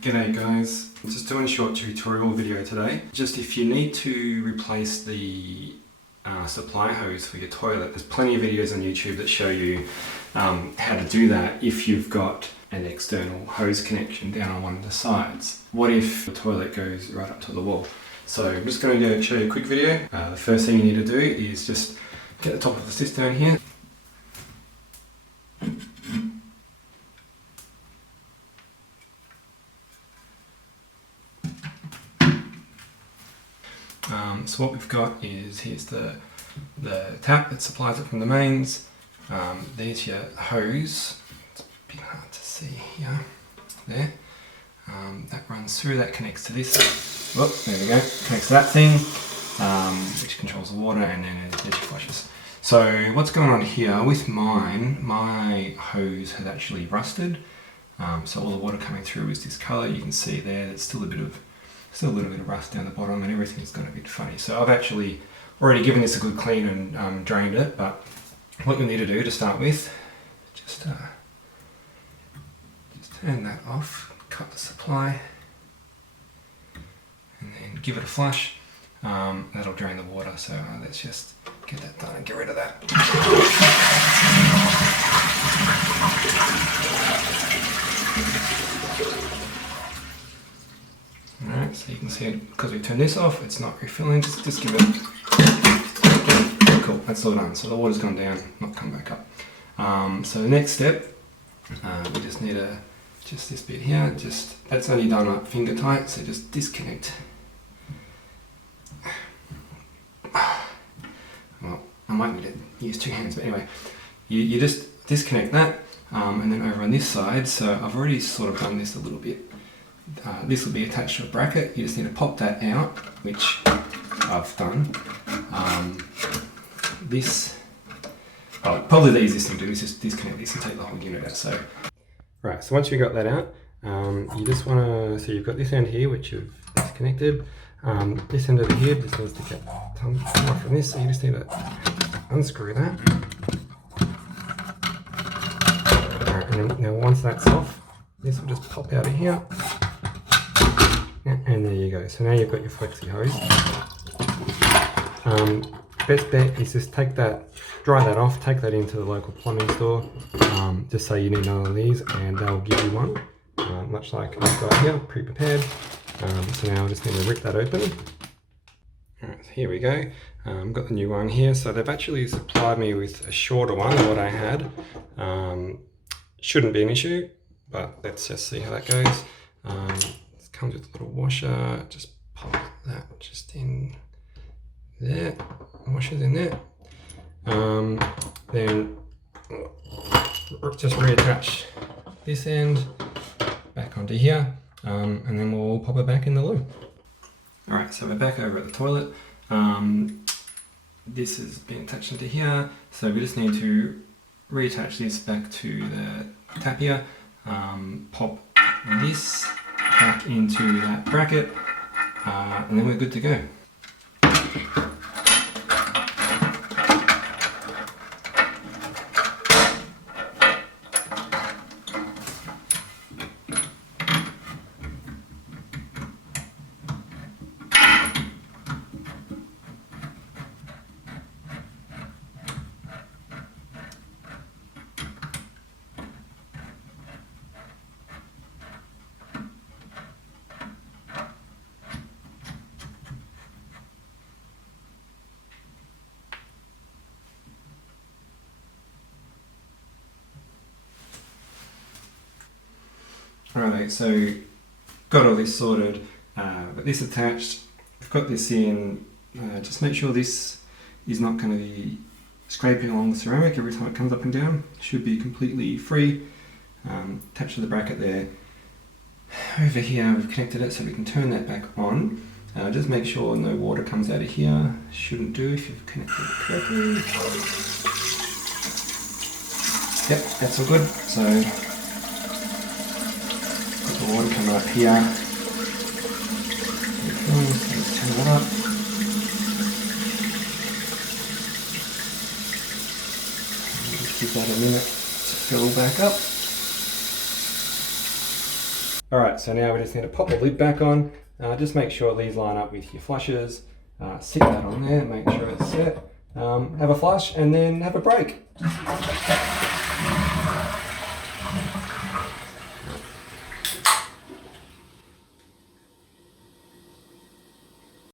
G'day guys, I'm just doing a short tutorial video today. Just if you need to replace the supply hose for your toilet, there's plenty of videos on YouTube that show you how to do that if you've got an external hose connection down on one of the sides. What if the toilet goes right up to the wall? So I'm just going to show you a quick video. The first thing you need to do is just get the top of the cistern here. So what we've got is, here's the tap that supplies it from the mains. There's your hose. It's a bit hard to see here. There. That runs through, that connects to this. Oh, there we go. Connects to that thing, which controls the water, and then there's your flushes. So what's going on here with mine, my hose had actually rusted. So all the water coming through is this colour. You can see there, there's still a little bit of rust down the bottom, and everything's got a bit funny. So I've actually already given this a good clean and drained it, but what you'll need to do to start with, just turn that off, cut the supply, and then give it a flush. That'll drain the water, so let's just get that done and get rid of that. Alright, so you can see it, because we turned this off, it's not refilling, just give it. Cool, that's all done. So the water's gone down, not come back up. So the next step, we just need just this bit here, that's only done up finger tight, so just disconnect. Well, I might need to use two hands, but anyway, you just disconnect that, and then over on this side, so I've already sort of done this a little bit. This will be attached to a bracket. You just need to pop that out, which I've done. Probably the easiest thing to do is just disconnect this and take the whole unit out. So, right, so once you've got that out, you just want to, so you've got this end here which you've disconnected. This end over here just needs to get come off from this, so you just need to unscrew that. Alright, and then now once that's off, this will just pop out of here. And there you go. So now you've got your flexi hose. Best bet is just dry that off, take that into the local plumbing store. Just say you need none of these, and they'll give you one, much like I've got here, pre-prepared. So now I just need to rip that open. Alright, so here we go. I've got the new one here. So they've actually supplied me with a shorter one than what I had. Shouldn't be an issue, but let's just see how that goes. It comes with a little washer, just pop that just in there, washer's in there. Then just reattach this end back onto here, and then we'll pop it back in the loo. Alright, so we're back over at the toilet. This has been attached into here, so we just need to reattach this back to the tap here, pop this back into that bracket, and then we're good to go. Alright, so got all this sorted, got this attached, I've got this in, just make sure this is not going to be scraping along the ceramic every time it comes up and down. It should be completely free, attached to the bracket there. Over here we've connected it so we can turn that back on. Just make sure no water comes out of here, shouldn't do if you've connected it correctly. Yep, that's all good. So the water coming up here. Let's turn that up. Just give that a minute to fill back up. Alright, so now we just need to pop the lid back on. Just make sure these line up with your flushes. Stick that on there, make sure it's set. Have a flush and then have a break.